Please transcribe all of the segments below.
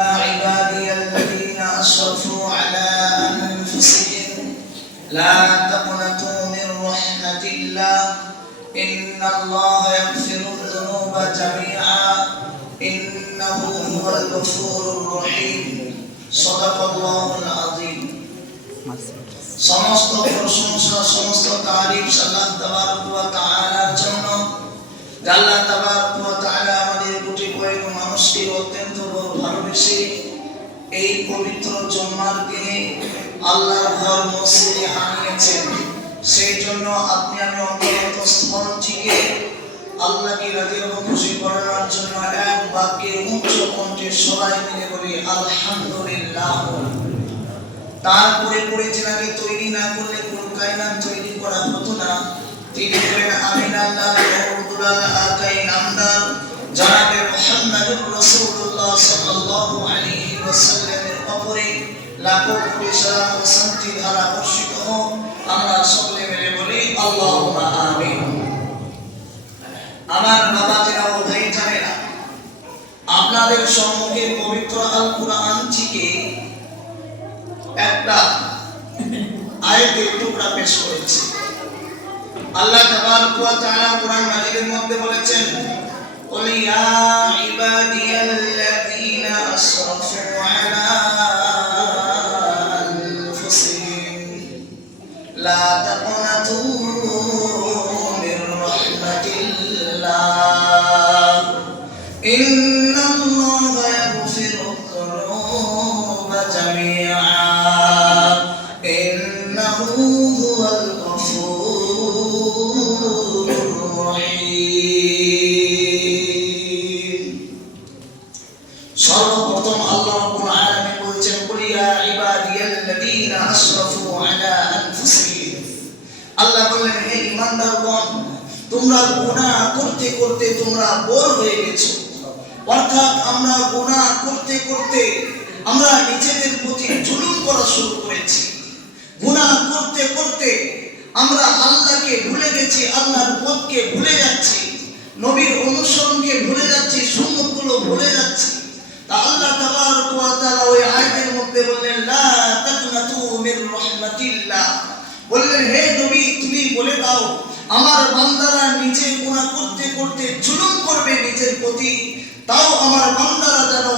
عبادي الذين أسرفوا على أنفسهم لا تقنطوا من رحمة الله إن الله يغفر الذنوب جميعا إنه هو الغفور الرحيم صدق الله العظيم সমস্ত প্রশংসা সমস্ত তারিফ আল্লাহ তাবারক ওয়া তাআলার জন্য। আল্লাহ তাবারক ওয়া তাআলা আমাদের কোটি কয়েক মানুষকে অত্যন্ত ভালোবেসে এই পবিত্র জুমার দিনে আল্লাহর ঘর মসজিদে আনিয়েছেন। সেই জন্য আপনি আমি অন্তরস্থল থেকে আল্লাহকে রাজি এবং খুশি করার জন্য এক বাক্যে উচ্চ কণ্ঠে সবাই মিলে বলি আলহামদুলিল্লাহ। তারপরে পরে যেনাকে তৈরি না করলে কোন কায়নাত তৈরি করা হতো না। তিনি বলেন আমিন আল্লাহ রব্বুল আলামিন নামদার জনাবে মুহাম্মদুর রাসূলুল্লাহ সাল্লাল্লাহু আলাইহি ওয়াসাল্লামের উপরে লাখো কোটি সালাম ও শান্তি ধারা বর্ষিত হোক। আমরা সকলে মিলে বলি আল্লাহুম্মা আমিন। আমার বাবাজিরা ও ভাইজানেরা, আপনাদের সম্মুখে পবিত্র আল কুরআন থেকে একটা আয়াতের টুকরা পেশ করেছি। আল্লাহ তাবারক ওয়া তাআলা কুরআন মাজিদের মধ্যে বলেছেন قل يا عبادي الذين أسرفوا على أنفسهم لا تقنطوا من رحمة الله إن الله يغفر الذنوب جميعا إنه هو الغفور الرحيم। সর্বপ্রথম আল্লাহ রাব্বুল আলামিন বলেছেন কুল ইয়া ইবাদিয়াল্লাযীনা আসরাফু আলা আনফুসিহিম। আল্লাহ বললেন হে ঈমানদারগণ, তোমরা গুনাহ করতে করতে তোমরা বোর হয়ে গেছো। অর্থাৎ আমরা গুনাহ করতে করতে আমরা নিজেদের প্রতি জুলুম করা শুরু করেছি। গুনাহ করতে করতে আমরা আল্লাহকে ভুলে গেছি, আল্লাহর পথকে ভুলে যাচ্ছি, নবীর অনুসরণকে ভুলে যাচ্ছি, সুন্নাতগুলো ভুলে যাচ্ছি। তা আল্লাহ তাবারক ওয়া তাআলা ওই আয়াতের মধ্যে বললেন লা তাকনাতু মির রাহমাতিল্লাহ। বললেন হে নবী, তুমি বলে দাও আমার বান্দারা নিজে গুনাহ করতে করতে জুলুম করবে নিজের প্রতি, তাও আমার বান্দারা যেন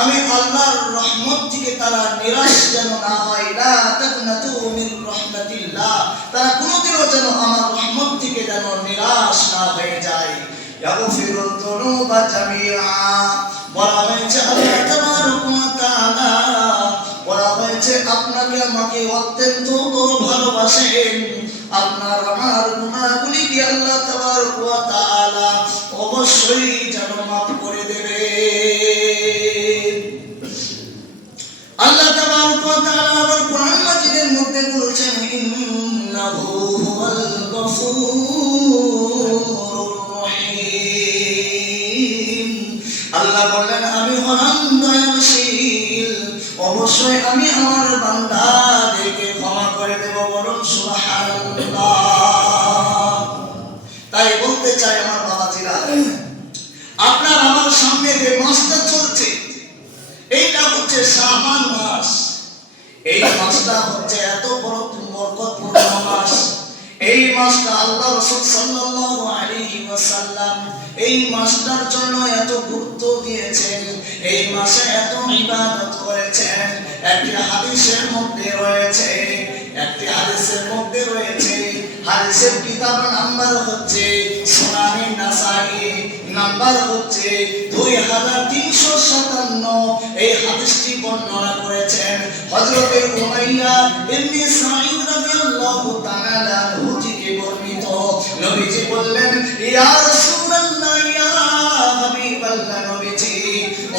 আমি আল্লাহর রহমত থেকে তারা নিরাশ যেন না হয়। লা তাকনাতু মির রাহমাতিল্লাহ, তারা কোনোদিনও যেন আমার রহমত থেকে যেন নিরাশ না হয়ে যায়। ইয়াগফিরুয যুনুবা জামিআ, বলা হয়েছে আল্লাহ তাবারক ওয়া তাআলা, বলা হয়েছে আপনাকে আমাকে অত্যন্ত ভালোবাসেন। আপনার আমার গুনাহগুলিকে আল্লাহ তাবারক ওয়া তাআলা অবশ্যই যেন মাফ করে দেবে। আল্লাহ তাবারক ওয়া তাআলা আবার কোরআন মাজিদের মধ্যে বলেছেন ইন্নাহু হুয়াল গফুরুর রহিম। আল্লাহ বললেন আমি হলাম দয়াশীল, অবশ্যই আমি আমার বান্দাদেরকে ক্ষমা করে দেব। বলুন সুবহানাল্লাহ। তাই বলতে চাই আমার বাবাজিরা, আপনার আমার সামনে যে মাসটা চলছে এইটা হচ্ছে শাবান মাস। এই মাসটা হচ্ছে এত বড় বরকতপূর্ণ মাস। এই মাসটা আল্লাহ রাসূল সাল্লাল্লাহু আলাইহি ওয়াসাল্লাম এই মাসটার জন্য এত গুরুত্ব দিয়েছেন, এই মাসে এত ইবাদত করেছেন। একটি হাদিসের মধ্যে রয়েছে, হাদিসের কিতাব নাম্বার হচ্ছে সুনানে নাসাই, নাম্বার হচ্ছে 2357। এই হাদিসটি বর্ণনা করেছেন হযরত উমাইয়া ইবনে সাঈদ রাদিয়াল্লাহু তাআলা আনহু থেকে বর্ণিত। নবীজি বললেন ইয়া রাসূলুল্লাহ, ইয়া হাবিবাল্লাহ, নবীজি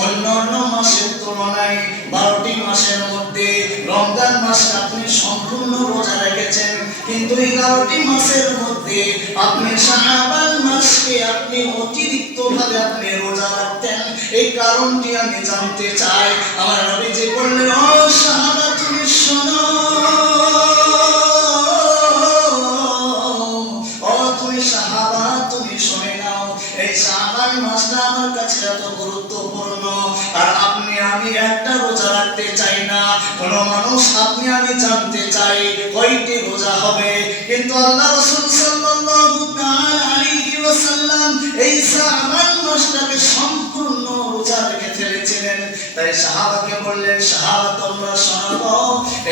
অন্যান্য মাসের তুলনায় 12টি মাসের মধ্যে রমজান মাস আপনি সম্পূর্ণ রোজা রেখেছেন, কিন্তু 11টি মাসের মধ্যে আপনি শাবান মাসকে আপনি অতিরিক্ত ভাবে আপনি রোজা রাখতেন। এই কারণটি আমি জানতে চাই। আমার নবীজি বললেন ও সাহাবা তুমি শোনো, ও তুমি সাহাবা তুমি শুনে নাও, এই শাবান মাসটা আমার কাছে এত গুরুত্বপূর্ণ। আর আপনি আমি এক রাখতে চাই না, কোন মানুষ আপনি আমি জানতে চাই কয়টি রোজা হবে, কিন্তু আল্লাহ রাসূল সাল্লাল্লাহু তাআলা আলাইহি ওয়াসাল্লাম এই শাবান মাসটাকে সম্পূর্ণ রোজা রেখে ফেলেছিলেন। তাই সাহাবাকে বললেন, সাহাবা তোমরা শোনো,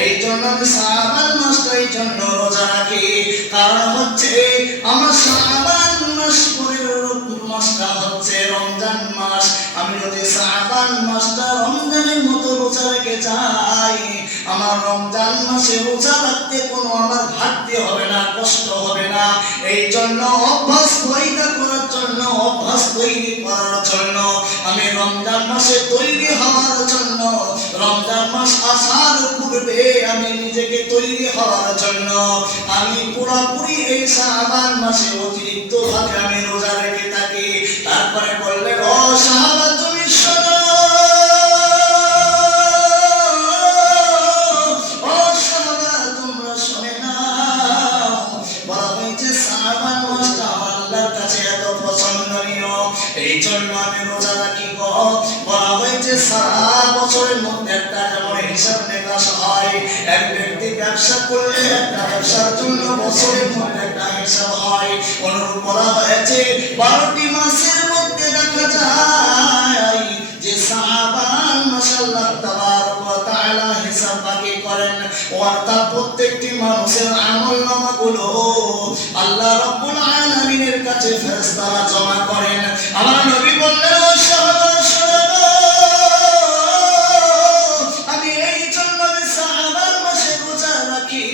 এই জন্য আমি শাবান মাসটা এই জন্য রোজা রাখি, কারণ হচ্ছে আমার শাবান মাস পরের মাসটা হচ্ছে রমজান মাস, আমি যদি শাবান মাসটা রমজানের মতো রোজা রেখে যাই, আমার রমজান মাসে রোজা রাখতে কোনো আমার ঘাটতি হবে না, কষ্ট হবে না। এই জন্য অভ্যাস পয়দা করার জন্য, অভ্যাস তৈরি করার জন্য, আমি রমজান মাসে তৈরি হওয়ার জন্য, রমজান মাস আসার পূর্বে আমি নিজেকে তৈরি হওয়ার জন্য আমি পুরোপুরি এই শাবান মাসে অতিরিক্ত ভাবে আমি রোজা রেখে থাকি। তারপরে বললেন, ও সাহাবা তুমি শোনো, ও সাহাবা তোমরা শুনে নাও, বলা হয়েছে শাবান মাসটা আমার আল্লাহর কাছে এত পছন্দনীয়, এই জন্য আমি রোজা রাখি গো। বলা হয়েছে সারা বছরের মধ্যে একটা যেমন হিসাব নিকাশ হয়, এক ব্যক্তি ব্যবসা করলে একটা ব্যবসার জন্য বছরের মধ্যে একটা হিসাব হয়, অনুরূপ বলা হয়েছে 12টি মাসের মধ্যে দেখা যায় যে শাবান মাসে আল্লাহ তাবারক ওয়া তাআলা হিসাব বাকি করেন, অর্থাৎ প্রত্যেকটি মানুষের আমলনামাগুলো আল্লাহ রাব্বুল আলামিনের কাছে ফেরেশতারা জমা করেন। আমার নবী বললেন, ও সাহাবা শোনো, আমি এই জন্য শাবান মাসে রোজা রাখি।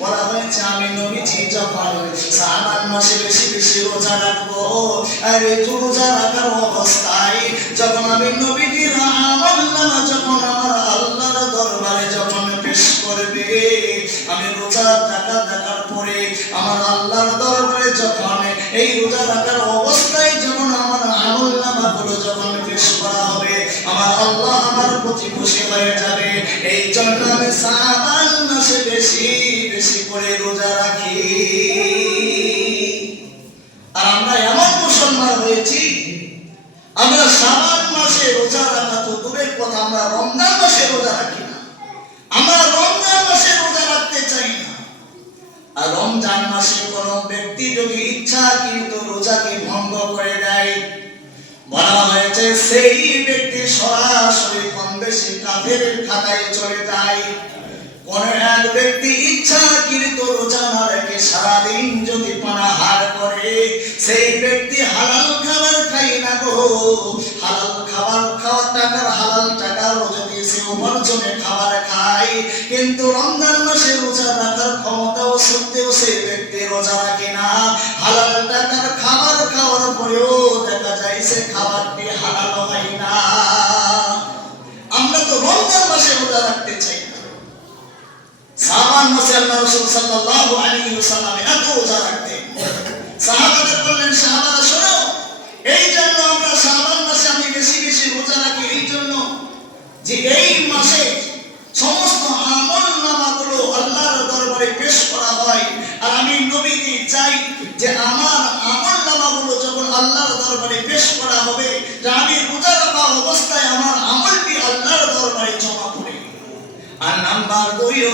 বলা হয়েছে আমি নবীজি যখন শাবান মাসে বেশি বেশি রোজা রাখবো, আর এই রোজা রাখার অবস্থায় যখন আমি নবীজির আমলনামা যখন আমার আল্লাহর দরবারে যখন পেশ করবে, আমি রোজা দেখার পরে আমার আল্লাহর দরবারে যখন এই রোজা রাখার অবস্থায় যখন আমার আমলনামাগুলো যখন পেশ করা হবে, আমার আল্লাহ আমার প্রতি খুশি হয়ে যাবে। এই জন্য আমি শাবান মাসে বেশি বেশি করে রোজা রাখি। আর আমরা এমন মুসলমান হয়েছি, আমরা শাবান মাসে রোজা রাখা তো দূরের কথা, আমরা রমজান মাসে রোজা রাখি না, আমরা রমজান মাসে রোজা রাখতে চাই না। আর রমজান মাসে কোনো ব্যক্তি যদি ইচ্ছাকৃত রোজাকে ভঙ্গ করে দেয়, বলা হয়েছে সেই ব্যক্তি সরাসরি কম বেশি কাফেরের খাতায় চলে যায়। কোন এক ব্যক্তি ইচ্ছাকৃত রোজা না রেখে সারাদিন যদি পানাহার করে, সেই ব্যক্তি হালাল খাবার খায় না গো, হালাল খাবার খাওয়ার টাকার হালাল টাকার যদি সে উপার্জনে খাবার খায়, কিন্তু রমজান মাসে রোজা রাখার ক্ষমতাও সত্ত্বেও সেই ব্যক্তি রোজা রাখে না। হালাল টাকার খাবার খাওয়ার পরেও দেখা যায় সে খাবারটি হালাল হয় না। আমরা তো রমজান মাসে রোজা রাখতে চাই না, শাবান মাসে আল্লাহ রাসূল সাল্লাল্লাহু আলাইহি ওয়াসাল্লাম এত রোজা রাখতেন। সাহাবাদের বললেন, সাহাবারা শোনো, এই জন্য আমরা শাবান মাসে আমি বেশি বেশি রোজা রাখি, এই জন্য যে এই মাসে সমস্ত আমলনামাগুলো আল্লাহর দরবারে পেশ করা হয়। আর আমি নবীজি চাই যে আমার আমলনামাগুলো যখন আল্লাহর দরবারে পেশ করা হবে, যে আমি রোজা রাখা অবস্থায় আমার আমলটি আল্লাহর দরবারে জমা পড়ে। আর নাম্বার 2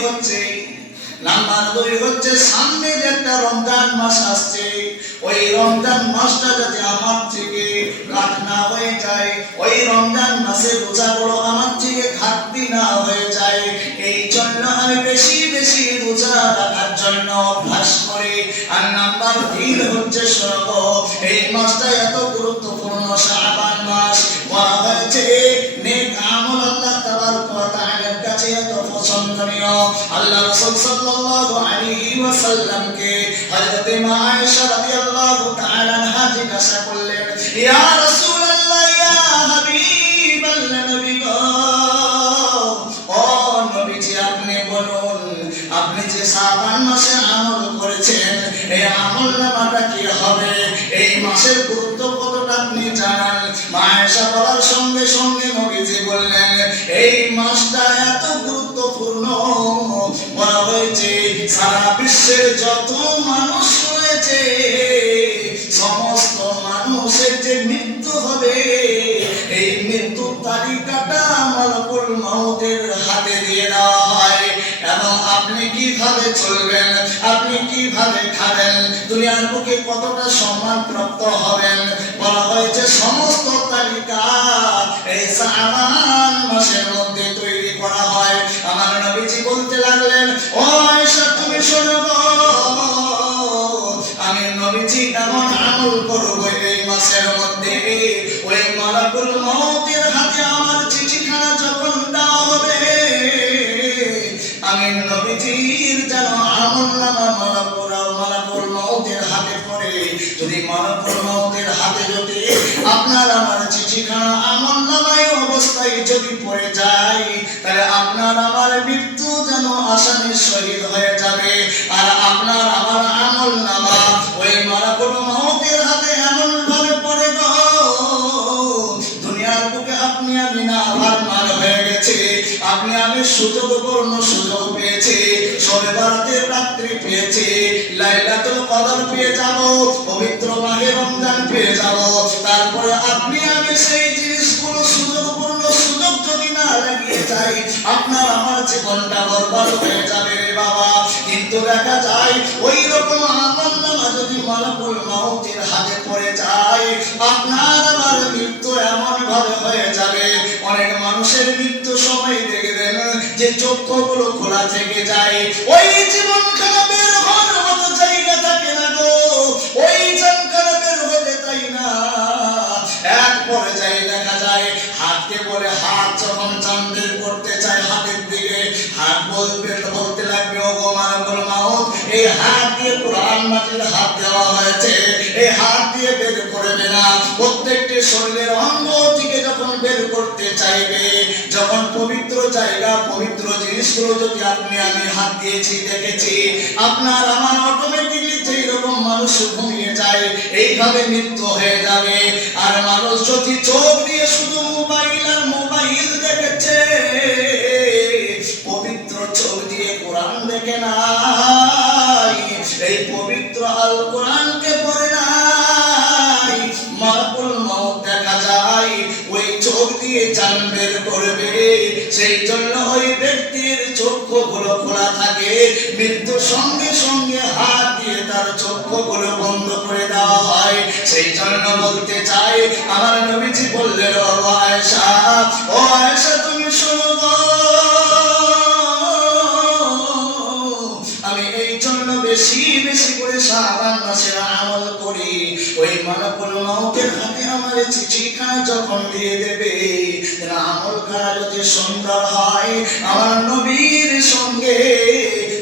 হচ্ছে সামনে যে একটা রমজান মাস আসছে, ওই রমজান মাসটা যাতে আমার থেকে কাট না হয়ে যায়, ওই রমজান মাসে রোজাগুলো আমার থেকে ঘাটতি না হয়ে যায়, এই জন্য আমি বেশি বেশি রোজা রাখার জন্য অভ্যাস করি। আর নাম্বার 3 হচ্ছে শোনো, এই মাসটা এত গুরুত্বপূর্ণ শাবান মাস, বলা হয়েছে নেক আমল আল্লাহ তাবারক ওয়া তাআলার কাছে এত পছন্দনীয়। আল্লাহ রাসূল সাল্লাল্লাহু আলাইহি ওয়াসাল্লামকে হযরত মা আয়েশা রাদিয়াল্লাহু তাআলা আনহা জিজ্ঞাসা করলেন, ইয়া রাসূলুল্লাহ, ইয়া হাবিবাল্লাহ, নবী গো, ও নবীজি আপনি বলুন, আপনি যে শাবান মাসে আমল করেছেন, এই আমলনামাটা কি হবে? এই মাসের গুরুত্ব কতটা আপনি জানান? মা আয়েশা বলার সঙ্গে সঙ্গে নবীজি বললেন, এই মাসটা এত গুরুত্বপূর্ণ, বলা হয়েছে সারা বিশ্বের যত মানুষ রয়েছে সমস্ত মানুষের যে মৃত্যু হবে, এই মৃত্যুর তালিকাটা মালাকুল মাউতের হাতে দিয়ে দেওয়া হয় এবং আপনি কিভাবে চলবেন, আপনি কিভাবে খাবেন, দুনিয়ার বুকে কতটা সম্মান প্রাপ্ত হবেন, বলা হয়েছে সমস্ত তালিকা এই শাবান মাসের মধ্যে তৈরি করা হয়। আমার নবীজি বলতে লাগলেন, ও আয়েশা তুমি শোনো গো, আমি নবীজি এমন আমল করব এই মাসের মধ্যে, ওই মালাকুল মউতের হাতে আমার চিঠিখানা যখন দেওয়া হবে, আমি নবীজির যেন আমলনামা মালাকুল মউতের হাতে পড়ে, যদি মালাকুল মউতের হাতে যদি আপনার আমার চিঠিখানা আমলনামায় অবস্থায় যদি পড়ে যায়, তাহলে আপনার আমার মৃত্যু যেন আসামির শহীদ হয়ে যাবে। আর আপনার আমার আমলনামা ওই মালাকুল মউতের হাতে এমন ভাবে পড়ে গো, দুনিয়ার বুকে আপনি আমি না ভারমার হয়ে গেছে, আপনি আমি সুযোগপূর্ণ সুযোগ পেয়েছি, শবে বরাতের রাত্রি পেয়েছি, লাইলাতুল কদর পেয়ে যাব, পবিত্র মাহে রমজান পেয়ে যাব, তারপরে আপনি আমি সেই জিনিসগুলো সুযোগপূর্ণ সুযোগ যদি না লাগিয়ে যাই, আপনার আমার জীবনটা বরবাদ হয়ে যাবে রে বাবা। কিন্তু দেখা যায় ওই রকম আমলনামা যদি মালাকুল মউতের হাতে পড়ে যায়, আপনার আমার মৃত্যু এমন ভাবে হয়ে যাবে, অনেক মানুষের মৃত্যু সময় দেখবেন যে চক্ষুগুলো খোলা থেকে যায়, ওই জীবনখানা বের হওয়ার মতো জায়গা থাকে না গো, ওই জীবনখানা বের হতে চাই না। এক পর্যায়ে দেখা যায় হাতকে বলে, হাত যখন চান বের করতে চায় হাতের দিকে, হাত বলতে লাগবে, ও গো মালাকুল মউত, এই হাত দিয়ে কোরআন মাটির হাত দেওয়া হয়েছে, এই হাত দিয়ে বের করবে না। প্রত্যেকটি শরীরের অঙ্গ থেকে যখন বের করতে চাইবে, যখন পবিত্র জায়গা পবিত্র জিনিসগুলো যদি আপনি আমি হাত দিয়েছি দেখেছি, আপনার আমার অটোমেটিকলি যেই রকম মানুষ ঘুমিয়ে যায় এইভাবে মৃত্যু হয়ে যাবে। আর মানুষ যদি চোখ দিয়ে শুধু মোবাইল আর মোবাইল দেখেছে, পবিত্র চোখ দিয়ে কোরআন দেখে নাই, এই পবিত্র আল কোরআনকে পড়ে নাই, মালাকুল মউত দেখা যায় ওই চোখ দিয়ে জান বের করবে। সেই জন্য ওই ব্যক্তির চক্ষুগুলো খোলা থাকে, মৃত্যুর সঙ্গে সঙ্গে হাত দিয়ে তার চক্ষুগুলো বন্ধ করে দেওয়া হয়। সেই জন্য বলতে চাই, আমার নবীজি বললেন, ও আয়েশা, ও আয়েশা তুমি শোনো গো, আমি এই জন্য বেশি বেশি করে শাবান মাসের আমল করি, ওই মালাকুল মউতের হাতে আমার চিঠিখানা যখন দিয়ে দেবে, আমলখানা যদি সুন্দর হয়, আমার নবীর সঙ্গে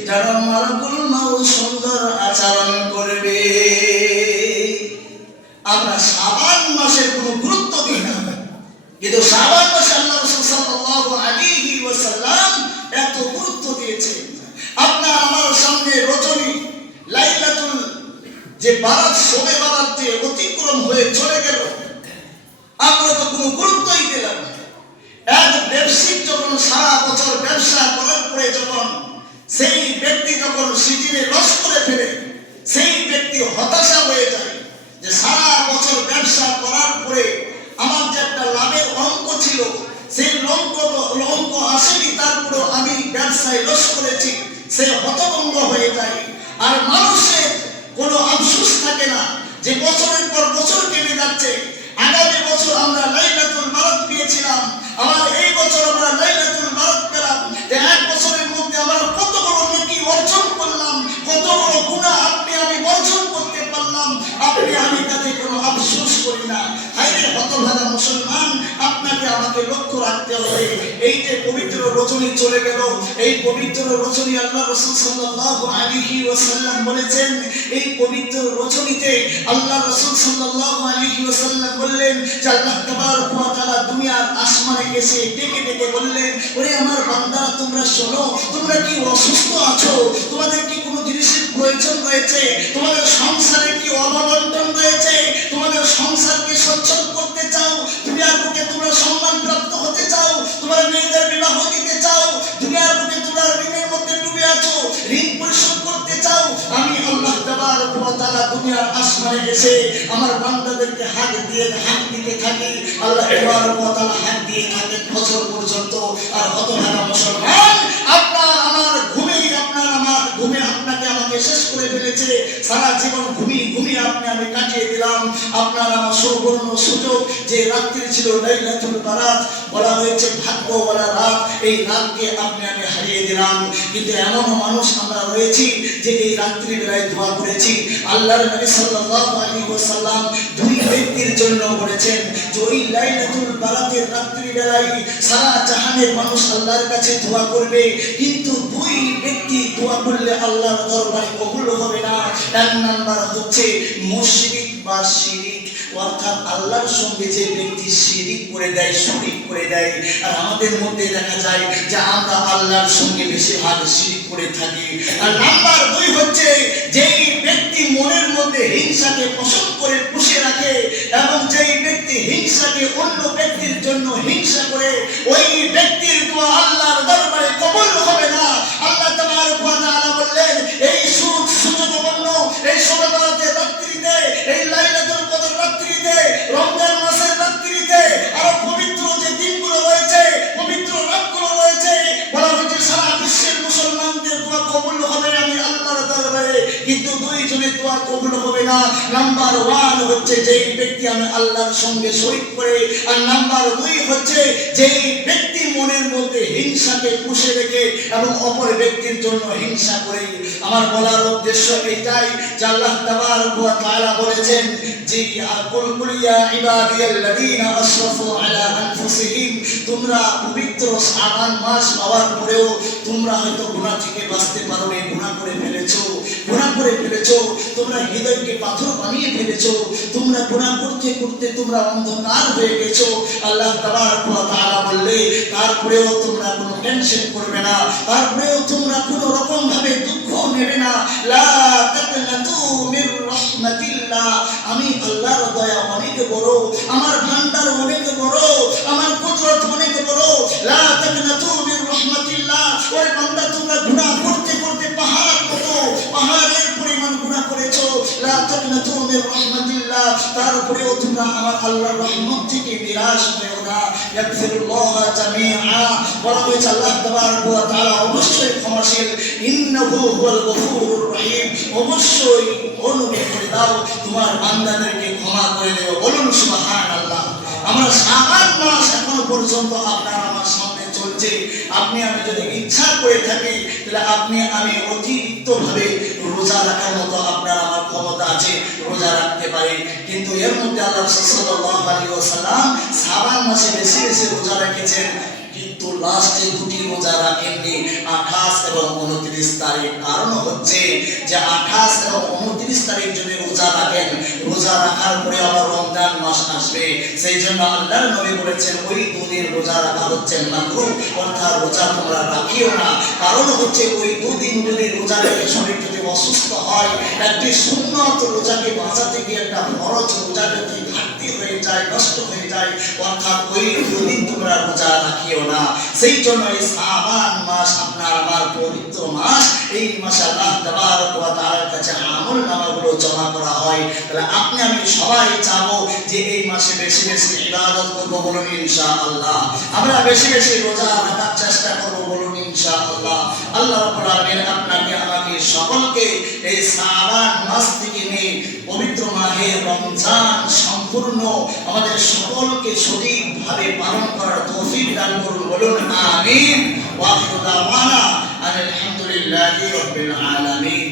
যেন মালাকুল মউত সুন্দর আচরণ করবে। আমরা শাবান মাসের কোনো গুরুত্ব দিই না, কিন্তু শাবান মাসে আল্লাহ রাসূল সাল্লাল্লাহু আলাইহি ওয়াসাল্লাম এত গুরুত্ব দিয়েছেন। আপনার আমার সামনে রজনী লাইলাতুল যে বারাত শবে বারাত যে অতিক্রম হয়ে চলে গেল, আমরা তো কোনো গুরুত্বই দিলাম না। এক ব্যবসায়িক যখন সারা বছর ব্যবসা করার পরে যখন সেই ব্যক্তি যখন সিজনে লস করে ফেলে, সেই ব্যক্তি হতাশা হয়ে যায় যে সারা বছর ব্যবসা করার পরে আমার যে একটা লাভের অঙ্ক ছিল, সেই অঙ্ক আসেনি, তারপরে আমি ব্যবসায় লস করেছি, সে হতভম্ব হয়ে যায়। আর মানুষের কোনো আফসোস থাকে না যে বছরের পর বছর কেটে যাচ্ছে, আগামী বছর আমরা লাইলাতুল বারাত পেয়েছিলাম, আমার এই বছর আমরা লাইলাতুল বারাত পেলাম, যে এক বছরের মধ্যে আমরা কত বড় নেকি অর্জন করলাম, কত বড় গুনাহ আপনি আমি বর্জন করতে পারলাম, আপনি আমি তাতে কোনো আফসোস করি না। হায়রে হতভাগা মুসলমান, আপনাকে আমাকে লক্ষ্য রাখতে হবে। এই যে পবিত্র রজনী চলে গেল, এই পবিত্র রজনী আল্লাহ রাসূল সাল্লাল্লাহু আলাইহি ওয়াসাল্লাম বলেছেন, এই পবিত্র রজনীতে আল্লাহ রাসূল সাল্লাল্লাহু আলাইহি ওয়াসাল্লাম বললেন যে আল্লাহ তাবারক ওয়া তাআলা দুনিয়ার আসমানে এসে ডেকে ডেকে বললেন, ওরে আমার বান্দারা তোমরা শোনো, তোমরা কি অসুস্থ আছো, তোমাদের কি কোনো জিনিসের প্রয়োজন রয়েছে, তোমাদের সংসারে কি অভাব-অনটন রয়েছে, তোমাদের সংসারকে সচ্ছল করতে চাও, দুনিয়ার বুকে তোমরা সম্মান প্রাপ্ত হতে চাও, তোমরা মেয়েদের বিবাহ দিতে চাও, দুনিয়ার বুকে তোমরা ঋণের মধ্যে ডুবে আছো, ঋণ পরিশোধ করতে চাও, আমি আল্লাহ তাবারক ওয়া তাআলা দুনিয়ার আসমানে এসে আমার বান্দাদেরকে হাত দিয়ে দিতে থাকি, আল্লাহ তাবারক ওয়া তাআলা হাত দিয়ে থাকেন বছর পর্যন্ত। আর হতভাগা মুসলমান, আপনার আমার ঘুমে আপনাকে আমাকে শেষ করে ফেলেছে। সারা জীবন ঘুমিয়ে আপনি আমি কাটিয়ে দিলাম। আপনার আমার সুবর্ণ সুযোগ যে রাত্রি ছিল লাইলাতুল বারাত, বলা হয়েছে ভাগ্যওয়ালা রাত, এই রাতকে আপনি আমি হারিয়ে দিলাম। কিন্তু এমন মানুষ আমরা রয়েছি যে এই রাত্রি বেলায় দোয়া করেছি। আল্লাহর নবী সাল্লাল্লাহু আলাইহি ওয়াসাল্লাম দুই ব্যক্তির জন্য বলেছেন যে ওই লাইলাতুল বারাতের রাত্রি বেলায় সারা জাহানের মানুষ আল্লাহর কাছে দোয়া করবে, কিন্তু দুই ব্যক্তি দোয়া করলে আল্লাহর দরবারে কবুল হবে না। এক নাম্বার হচ্ছে মুশরিক বা শিরিক, অর্থাৎ আল্লাহর সঙ্গে যে ব্যক্তি শিরিক করে দেয়, শরীক করে দেয়। আর আমাদের মধ্যে দেখা যায় যে আমরা আল্লাহর সঙ্গে বেশিরভাগ শিরিক করে থাকি। আর নাম্বার 2 হচ্ছে যেই ব্যক্তি মনের মধ্যে হিংসাকে পোষণ করে পুষে রাখে, এবং যেই ব্যক্তি হিংসাকে অন্য ব্যক্তির জন্য হিংসা করে, ওই ব্যক্তির দোয়া আল্লাহর দরবারে কবুল হবে না। আল্লাহ তাবারক ওয়া তাআলা বললেন এই সুযোগপূর্ণ এই শবে বরাতের রাত্রিতে, এই লাইলাতুল কদর রাত্রিতে, রমজান মাসের রাত্রিতে, আর পবিত্র যে দিনগুলো রয়েছে, পবিত্র রাতগুলো রয়েছে, বলা হয়েছে সারা বিশ্বের মুসলমানদের দোয়া কবুল হবে আমি আল্লাহর দরবারে, কিন্তু দুইজনের দোয়া কবুল হবে না। নাম্বার 1 হচ্ছে যেই ব্যক্তি আমি আল্লাহর সঙ্গে শরীক করে, আর নাম্বার 2 হচ্ছে যেই ব্যক্তি মনের মধ্যে হিংসাকে পুষে রেখে এবং অপর ব্যক্তির জন্য হিংসা করে। আমার বলার উদ্দেশ্য এটাই যে আল্লাহ তাবারক ওয়া তাআলা বলেছেন যে কুল ইয়া ইবাদিয়াল্লাযীনা আসরাফু আলা আনফুসিহিম, তোমরা পবিত্র শাবান মাস পাওয়ার পরেও তোমরা হয়তো গুনাহ থেকে বাঁচতে পারোনি, গুনাহ করে ফেলেছো, তোমরা হৃদয়কে পাথর বানিয়ে ফেলেছো, তোমরা গুনাহ করতে করতে তোমরা অন্ধকার হয়ে গেছো। আল্লাহ তাবারক ওয়া তাআলা বললে তারপরেও তোমরা কোনো টেনশন করবে না, তারপরেও তোমরা কোনো রকম ভাবে দুঃখ নেবে না। লা তাকনাতু মির রাহমাতিল্লাহ, আমি আল্লাহর দয়া অনেক বড়, আমার ভান্ডার অনেক বড়, আমার কুদরত অনেক বড়। লা তাকনাতু মির রাহমাতিল্লাহ, ওই বান্দা তোমরা গুনাহ করতে করতে পাহাড়ের পরিমাণ গুনাহ করেছো। লা তাকনাতু মির রাহমাতিল্লাহ, তারপরেও তোমরা আমার আল্লাহর রহমত থেকে নিরাশ হয়ো না। ইয়াগফিরুল্লাহ জামিআ, বলা হয়েছে আল্লাহ তাবারক ওয়া তাআলা অবশ্যই ক্ষমাশীল। ইন্নাহু হুয়াল গফুরুর রহিম, অবশ্যই অনুগ্রহ করে দাও, তোমার বান্দাদেরকে ক্ষমা করে দেও। বলুন সুবহানাল্লাহ। আমরা শাবান মাস এখনো পর্যন্ত আপনার আমার সামনে চলছে। আপনি আমি যদি ইচ্ছা করে থাকি তাহলে আপনি আমি অতিরিক্তভাবে রোজা রাখার মতো আপনার আমার ক্ষমতা আছে, রোজা রাখতে পারি। কিন্তু এর মধ্যে আল্লাহ সাল্লাল্লাহু আলাইহি ওয়াসাল্লাম শাবান মাসে বেশি বেশি রোজা রেখেছেন, কিন্তু লাস্টে 2টি রোজা রাখেননি, 28 এবং 29 তারিখ। কারণ হচ্ছে যে 28 এবং 29 তারিখ যদি রোজা রাখেন, রোজা রাখার পরে আবার রমজান মাস আসবে, সেই জন্য আল্লাহর নবী বলেছেন ওই 2 দিন রোজা রাখা হচ্ছে মাকরুহ, অর্থাৎ রোজা তোমরা রাখিও না। কারণ হচ্ছে ওই 2 দিন যদি রোজা রেখে শরীর যদি অসুস্থ হয়, একটি সুন্নত রোজাকে বাঁচাতে গিয়ে একটা ফরজ রোজা যদি ঘাটতি হয়ে যায়, নষ্ট হয়ে যায়, অর্থাৎ ওই 2 দিন তোমরা রোজা রাখিও না। সেই জন্য এই শাবান মাস আপনার আমার পবিত্র মাস, এই মাসে আল্লাহ তাবারক ওয়া তাআলার কাছে আমল নামাগুলো জমা করা হয়। তাহলে আপনি আমি সবাই চাবো যে এই মাসে বেশি বেশি ইবাদত করব, বলুন ইনশাআল্লাহ। আমরা বেশি বেশি রোজা রাখার চেষ্টা করব, বলুন ইনশাআল্লাহ। আল্লাহ রাব্বুল আলামিন আপনাকে আমাকে সকলকে এই শাবান মাস থেকে নিয়ে পবিত্র মাহে রমজান সম্পূর্ণ আমাদের সকলকে সঠিকভাবে পালন করার তৌফিক দান করুন, বলুন আমিন। ওয়া আখিরু দাওয়ানা আলহামদুলিল্লাহি রাব্বিল আলামিন।